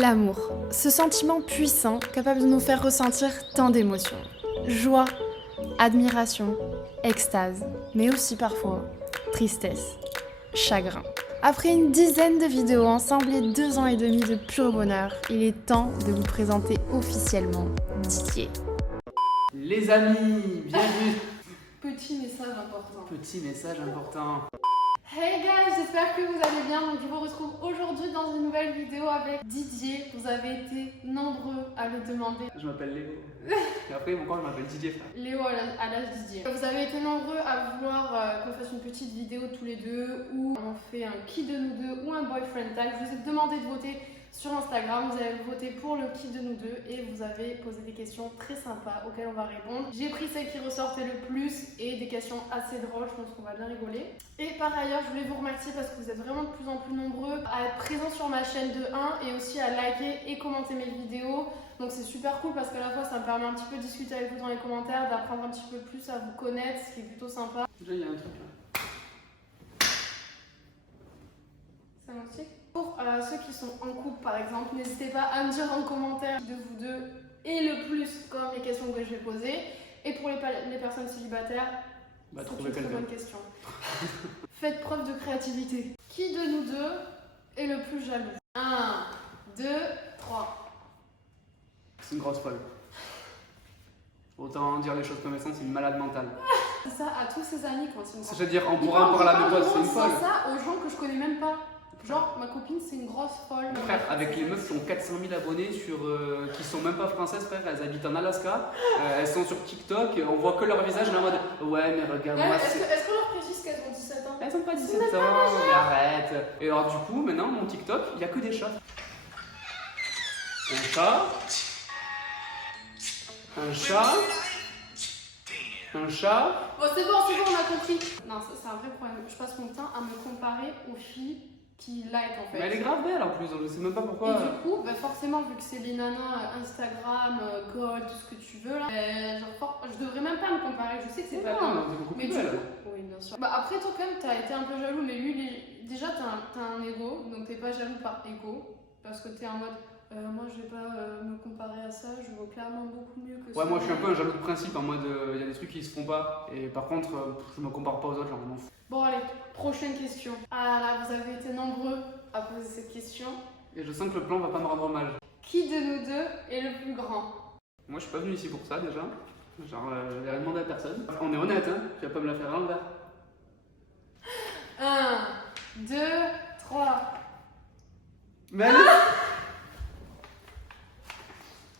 L'amour, ce sentiment puissant capable de nous faire ressentir tant d'émotions. Joie, admiration, extase, mais aussi parfois tristesse, chagrin. Après une dizaine de vidéos ensemble et 2 ans et demi de pur bonheur, il est temps de vous présenter officiellement Didier. Les amis, bienvenue. Petit message important. Petit message important. Hey guys, j'espère que vous allez bien. Donc je vous retrouve aujourd'hui dans une nouvelle vidéo avec Didier. Vous avez été nombreux à le demander. Je m'appelle Léo. Et après, pourquoi je m'appelle Didier, frère? Léo à l'âge Didier. Vous avez été nombreux à vouloir qu'on fasse une petite vidéo tous les deux où on fait un qui de nous deux ou un boyfriend tag. Je vous ai demandé de voter sur Instagram, vous avez voté pour le qui de nous deux et vous avez posé des questions très sympas auxquelles on va répondre. J'ai pris celles qui ressortaient le plus et des questions assez drôles, je pense qu'on va bien rigoler. Et par ailleurs, je voulais vous remercier parce que vous êtes vraiment de plus en plus nombreux à être présents sur ma chaîne de 1 et aussi à liker et commenter mes vidéos. Donc c'est super cool parce qu'à la fois ça me permet un petit peu de discuter avec vous dans les commentaires, d'apprendre un petit peu plus à vous connaître, ce qui est plutôt sympa. Déjà, il y a un truc là. Ça aussi. Pour ceux qui sont en couple par exemple, n'hésitez pas à me dire en commentaire de vous deux et le plus comme les questions que je vais poser. Et pour les personnes célibataires, c'est Trouver une très quelqu'un. bonne question. Faites preuve de créativité. Qui de nous deux est le plus jaloux? 1, 2, 3. C'est une grosse folle. Autant dire les choses comme elles sont, c'est une malade mentale. C'est ça à tous ses amis quand c'est une C'est-à-dire, on pourra en parler avec toi, c'est une folle. ça aux gens que je connais même pas. Genre, ma copine, c'est une grosse folle. Frère, avec les meufs qui ont 400 000 abonnés, qui sont même pas françaises, frère, elles habitent en Alaska, elles sont sur TikTok, on voit que leur visage, on est en mode ouais, mais regarde-moi. Est-ce qu'on leur précise qu'elles ont 17 ans? Elles ont pas 17 ans, mais arrête. Et alors, du coup, maintenant, mon TikTok, il y a que des chats. Un chat. Un chat. Un chat. Bon, c'est bon, on a compris. Non, c'est un vrai problème. Je passe mon temps à me comparer aux filles qui like en fait. Mais elle est grave belle en plus, je sais même pas pourquoi. Et du coup, bah forcément, vu que c'est les nanas Instagram, Gold, tout ce que tu veux là, je devrais même pas me comparer, je sais que c'est pas bien. Non, t'es beaucoup Mais plus du belle. coup, oui, bien sûr. Bah après, toi quand même, t'as été un peu jaloux, mais lui, déjà, t'as un ego, donc t'es pas jaloux par ego, parce que t'es en mode. Moi je vais pas me comparer à ça, je vaux clairement beaucoup mieux que ça. Ouais, moi je suis un peu un jaloux de principe en mode il y a des trucs qui se font pas et par contre je me compare pas aux autres, genre je m'en fous. Bon allez, prochaine question. Ah là, vous avez été nombreux à poser cette question. Et je sens que le plan va pas me rendre hommage. Qui de nous deux est le plus grand? Moi je suis pas venu ici pour ça déjà. Genre j'avais rien demandé à personne. On est honnête, hein, tu vas pas me la faire à l'envers. 1, 2, 3. Mais allez.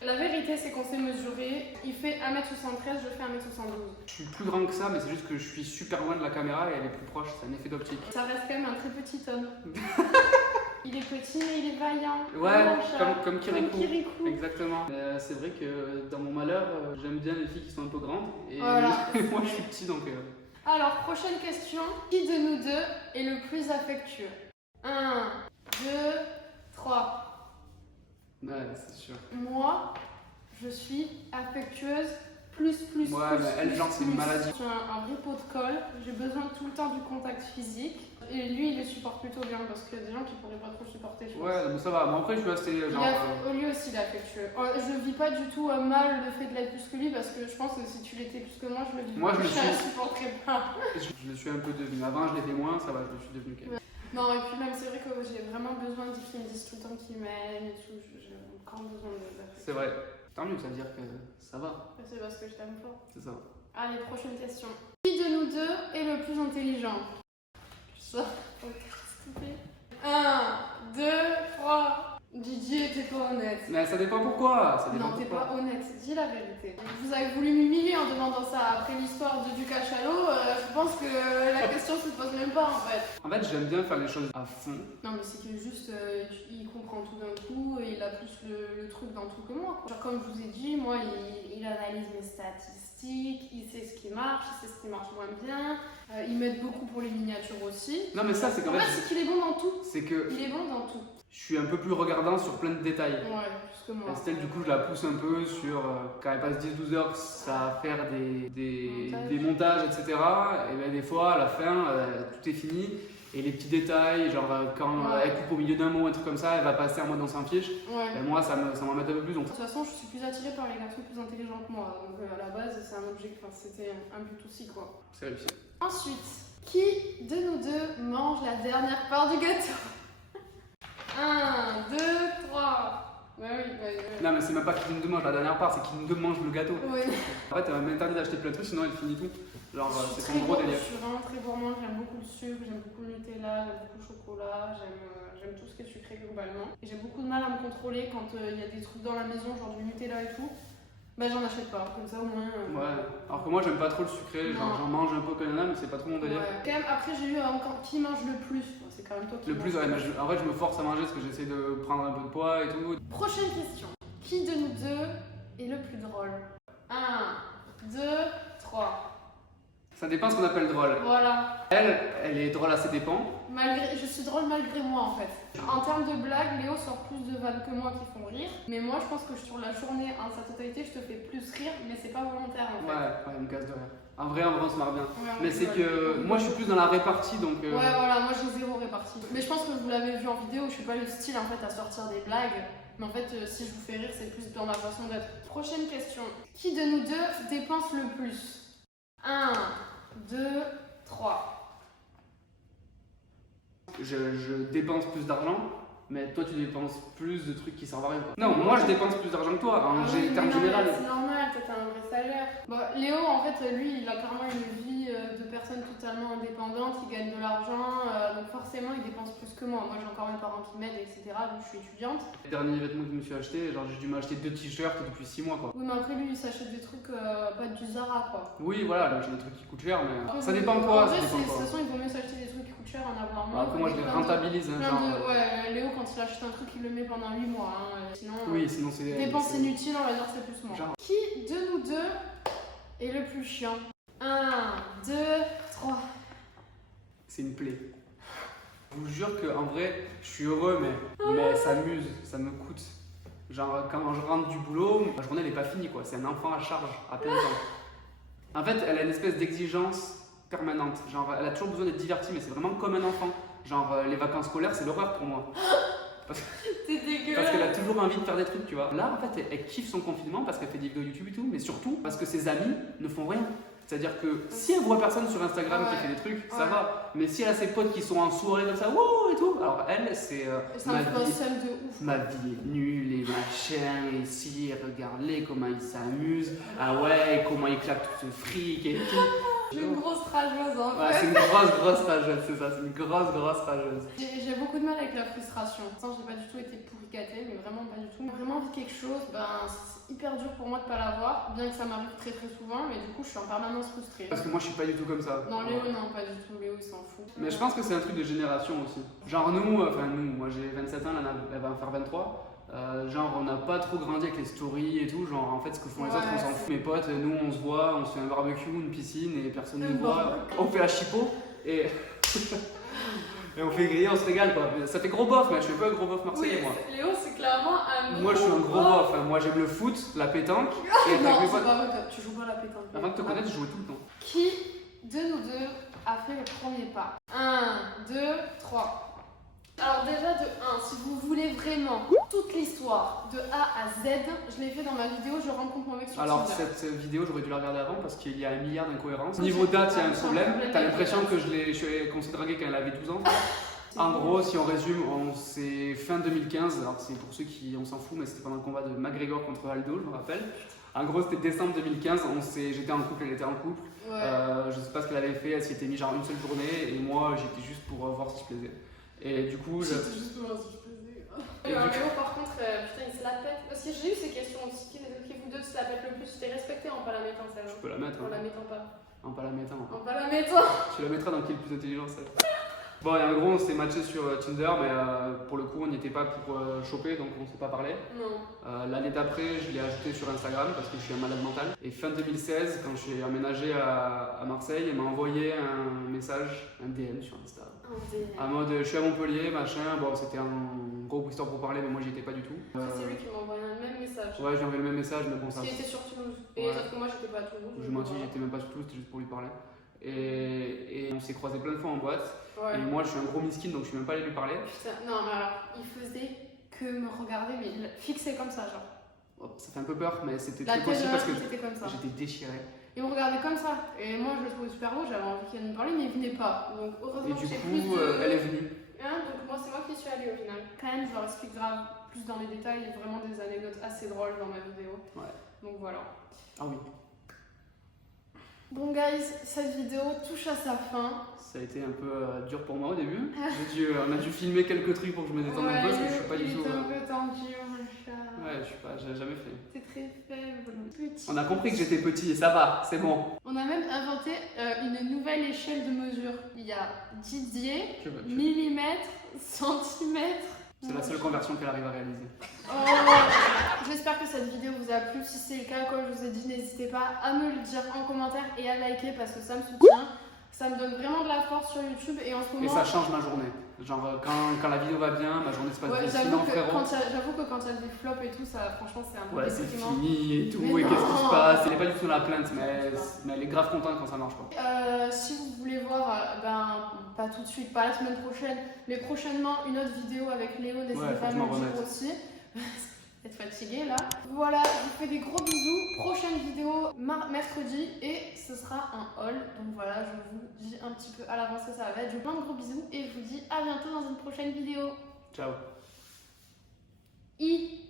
La vérité, c'est qu'on s'est mesuré. Il fait 1m73, je fais 1m72. Je suis plus grand que ça, mais c'est juste que je suis super loin de la caméra et elle est plus proche, c'est un effet d'optique. Ça reste quand même un très petit homme. Il est petit, mais il est vaillant. Ouais, Comme comme Kirikou. Comme Kirikou. Exactement. C'est vrai que dans mon malheur, j'aime bien les filles qui sont un peu grandes et Voilà. moi je suis petit donc. Alors, prochaine question. Qui de nous deux est le plus affectueux? 1, 2, 3. Ouais, c'est sûr. Moi, je suis affectueuse plus. Ouais, mais elle, genre, c'est une maladie. J'ai un vrai pot de colle, j'ai besoin tout le temps du contact physique. Et lui, il le supporte plutôt bien parce qu'il y a des gens qui pourraient pas trop le supporter. Je pense. Ouais, mais ça va. Moi après, je suis assez genre. Lui aussi, il est affectueux. Je vis pas du tout mal le fait de l'être plus que lui parce que je pense que si tu l'étais plus que moi, je le vis. Moi, je le suis. supporterais pas. Je le suis un peu devenu. Avant, je l'étais moins, ça va, je le suis devenu quand même. Non, et puis même, c'est vrai que j'ai vraiment besoin de filles qui me disent tout le temps qu'ils m'aiment et tout. J'ai encore besoin de ça. C'est vrai. Tant mieux, ça veut dire que ça va. C'est parce que je t'aime fort. C'est ça. Allez, prochaine question. Qui de nous deux est le plus intelligent? Ça, s'il te plaît. 1, 2, 3. Didier, t'es pas honnête. Mais ça dépend pourquoi. Ça dépend Non, t'es pourquoi. pas honnête, dis la vérité. Vous avez voulu m'humilier en demandant ça. Après l'histoire du cachalot, je pense que la question se pose même pas en fait. En fait, j'aime bien faire les choses à fond. Non, mais c'est que juste, il comprend tout d'un coup et il a plus le truc dans tout que moi. Genre, comme je vous ai dit, moi, il analyse mes statistiques, il sait ce qui marche, il sait ce qui marche moins bien. Il m'aide beaucoup pour les miniatures aussi. Non, mais ça, c'est quand En même. fait, c'est qu'il est bon dans tout. C'est que Il est bon dans tout. je suis un peu plus regardant sur plein de détails. Ouais, plus que moi. Estelle, du coup, je la pousse un peu sur quand elle passe 10-12 heures à faire des montages, etc. Et bien, des fois, à la fin, tout est fini. Et les petits détails, genre quand elle coupe au milieu d'un mot, un truc comme ça, elle va passer en mode on s'en fiche. Ben moi, ça m'embête un peu plus. Donc. De toute façon, je suis plus attirée par les garçons plus intelligents que moi. Donc à la base, c'est un objectif, c'était un but aussi quoi. C'est réussi. Ensuite, qui de nous deux mange la dernière part du gâteau? 1, 2, 3. Bah oui. Non, mais c'est même pas qui nous mange la dernière part, c'est qui nous mange le gâteau. Oui. En fait, elle m'a interdit d'acheter plein de trucs, sinon elle finit tout. Genre, c'est son très gros délire. Je suis vraiment très gourmande, j'aime beaucoup le sucre, j'aime beaucoup le Nutella, j'aime beaucoup le chocolat, j'aime tout ce qui est sucré globalement. Et j'ai beaucoup de mal à me contrôler quand il y a des trucs dans la maison, genre du Nutella et tout. Bah j'en achète pas, comme ça au moins. Ouais, alors que moi j'aime pas trop le sucré, genre j'en mange un peu quand même, mais c'est pas trop mon délire. Ouais. Quand même, après j'ai eu encore qui mange le plus. Bon, c'est quand même toi qui Le plus, ouais, mais en fait je me force à manger parce que j'essaie de prendre un peu de poids et tout. Prochaine question. Qui de nous deux est le plus drôle? 1, 2, 3. Ça dépend ce qu'on appelle drôle. Voilà. Elle est drôle à ses dépens. Je suis drôle malgré moi en fait. En termes de blagues, Léo sort plus de vannes que moi qui font rire. Mais moi je pense que sur la journée en sa totalité, je te fais plus rire, mais c'est pas volontaire en fait. Ouais, elle me casse de rire. En vrai, on se marre bien. Ouais, mais c'est que moi je suis plus dans la répartie donc. Ouais, voilà, moi j'ai zéro répartie. Mais je pense que vous l'avez vu en vidéo, je suis pas le style en fait à sortir des blagues. Mais en fait, si je vous fais rire, c'est plus dans ma façon d'être. Prochaine question. Qui de nous deux dépense le plus? 1, 2, 3. Je dépense plus d'argent, mais toi tu dépenses plus de trucs qui servent à rien. Quoi. Non, moi je dépense plus d'argent que toi, en termes général. C'est normal, t'as un vrai salaire. Bon, Léo, en fait, lui, il a carrément une vie de personne totalement indépendante, il gagne de l'argent, donc forcément il dépense plus que moi. Moi j'ai encore mes parents qui m'aident, etc. Donc je suis étudiante. Les derniers vêtements que je me suis acheté, genre j'ai dû m'acheter 2 t-shirts depuis 6 mois quoi. Oui, mais après lui il s'achète des trucs pas du Zara quoi. Oui, voilà, là j'ai des trucs qui coûtent cher, mais Après, ça dépend quoi. En vrai, Ça dépend de toute quoi. façon, il vaut mieux s'acheter des trucs qui coûtent cher, en avoir moins. Après, moi je les rentabilise. Hein, genre... Ouais, Léo, quand il achète un truc, il le met pendant 8 mois. Hein, sinon, oui, sinon c'est. Dépenses inutiles, on va dire, c'est plus moi. Genre... Qui de nous deux est le plus chiant? 1, 2, 3. C'est une plaie. Je vous jure qu'en vrai, je suis heureux, mais ça m'use, ça me coûte. Genre, quand je rentre du boulot, ma journée n'est pas finie, quoi. C'est un enfant à charge, à plein temps. En fait, elle a une espèce d'exigence permanente. Genre, elle a toujours besoin d'être divertie, mais c'est vraiment comme un enfant. Genre, les vacances scolaires, c'est l'horreur pour moi. C'est dégueulasse. Parce qu'elle a toujours envie de faire des trucs, tu vois. Là, en fait, elle kiffe son confinement parce qu'elle fait des vidéos YouTube et tout, mais surtout parce que ses amis ne font rien. C'est-à-dire que si elle voit personne sur Instagram qui fait des trucs, ça va. Mais si elle a ses potes qui sont en soirée comme ça, wow et tout, alors elle, c'est ma vie est nulle et machin, et si, regarde-les comment ils s'amusent, ah ouais, comment ils claquent tout ce fric et tout. Une grosse rageuse en fait. Ouais, c'est une grosse rageuse, c'est ça, c'est une grosse rageuse. J'ai beaucoup de mal avec la frustration. Pourtant, j'ai pas du tout été pourricatée, mais vraiment pas du tout. J'ai vraiment envie de quelque chose, c'est hyper dur pour moi de pas l'avoir, bien que ça m'arrive très souvent, mais du coup, je suis en permanence frustrée. Parce que moi, je suis pas du tout comme ça. Non, Léo, non, pas du tout. Léo, il s'en fout. Mais je pense que c'est un truc de génération aussi. Genre nous, moi j'ai 27 ans, elle va en faire 23. Genre on n'a pas trop grandi avec les stories et tout, genre en fait ce que font les autres on s'en fout. Mes potes, nous on se voit, on se fait un barbecue, une piscine et personne ne nous voit. On fait la chipot et... et on fait griller, on se régale quoi. Ça fait gros bof, mais je fais pas un gros bof marseillais moi. Léo c'est clairement un gros Moi je suis un gros bof, hein. Moi j'aime le foot, la pétanque et non, avec mes c'est potes. pas vrai, tu joues pas à la pétanque. Avant de te connaître, je jouais tout le temps. Qui de nous deux a fait le premier pas? 1, 2, 3. Alors déjà de 1, si vous voulez vraiment toute l'histoire de A à Z, je l'ai fait dans ma vidéo Je rencontre mon mec sur Alors Tinder. cette vidéo j'aurais dû la regarder avant parce qu'il y a un milliard d'incohérences. Niveau date il y a un problème, t'as l'impression qu'on s'est dragué quand elle avait 12 ans. En gros si on résume, c'est fin 2015, alors c'est pour ceux qui on s'en fout mais c'était pendant le combat de McGregor contre Aldo je me rappelle. En gros c'était décembre 2015, j'étais en couple, elle était en couple. Ouais. Je sais pas ce qu'elle avait fait, elle s'y était mis genre une seule journée et moi j'étais juste pour voir si je plaisais. Et du coup, C'était juste pour voir si je plaisais. Léo, par contre, putain, il se la pète. Parce que j'ai eu ces questions aussi. Qui vous deux se la pète le plus? Je t'ai respecté en pas la mettant celle-là. je peux la mettre. En Hein. la mettant pas. En pas la mettant. En pas la mettant. Tu la mettras dans qui est le plus intelligent celle. Bon, et en gros, on s'est matché sur Tinder, mais pour le coup, on n'y était pas pour choper, donc on ne s'est pas parlé. Non. L'année d'après, je l'ai ajouté sur Instagram parce que je suis un malade mental. Et fin 2016, quand je suis emménagé à Marseille, elle m'a envoyé un message, un DM sur Insta. En mode, je suis à Montpellier, machin. Bon, c'était un gros histoire pour parler, mais moi, j'y étais pas du tout. C'est lui qui m'a envoyé le même message. Ouais, j'ai envoyé le même message, mais bon, ça. Parce qu'il était sur Toulouse. Et sauf que moi, j'étais pas à Toulouse. Je menti, j'étais même pas sur Toulouse, c'était juste pour lui parler. Et on s'est croisés plein de fois en boîte. Ouais. Et moi, je suis un gros miskin, donc je suis même pas allé lui parler. Putain, non, mais alors, il faisait que me regarder, mais il fixait comme ça, genre. Oh, ça fait un peu peur, mais c'était La très possible parce que c'était comme ça. j'étais déchiré. Il me regardait comme ça. Et moi, je le trouvais super beau, j'avais envie qu'il vienne me parler, mais il venait pas. Donc, Et heureusement du que j'ai coup, plus de... elle est venue. Hein, donc, moi, c'est moi qui suis allée au final. Quand même, je leur explique grave plus dans les détails. Il y a vraiment des anecdotes assez drôles dans ma vidéo. Ouais. Donc, voilà. Ah oui. Bon, guys, cette vidéo touche à sa fin. Ça a été un peu dur pour moi au début. On a dû filmer quelques trucs pour que je me détende un peu parce que je suis pas du tout. Il était un peu tendu, mon chat. Ouais, je suis pas, j'ai jamais fait. C'est très faible. Petit. On a compris que j'étais petit et ça va, c'est bon. On a même inventé une nouvelle échelle de mesure. Il y a Didier, Tu veux. millimètres, centimètres. C'est la seule conversion qu'elle arrive à réaliser. Oh. J'espère que cette vidéo vous a plu. Si c'est le cas, comme je vous ai dit, n'hésitez pas à me le dire en commentaire et à liker parce que ça me soutient. Ça me donne vraiment de la force sur YouTube et en ce moment... Et ça change ma journée. Genre quand la vidéo va bien, ma journée se passe bien. Sinon, frérot. J'avoue que quand il y a des flops et tout, ça, franchement, c'est un peu Ouais, c'est déprimant. fini et tout, Mais et qu'est-ce qui se non. passe? Elle est pas du tout dans la plainte, mais elle est grave contente quand ça marche pas. Si vous voulez voir, pas tout de suite, pas la semaine prochaine, mais prochainement une autre vidéo avec Léo, n'hésitez pas à me le dire aussi. Être fatiguée là. Voilà, je vous fais des gros bisous. Prochaine vidéo mercredi et ce sera un haul. Donc voilà, je vous dis un petit peu à l'avance que ça va être. Je vous plein de gros bisous et je vous dis à bientôt dans une prochaine vidéo. Ciao. I.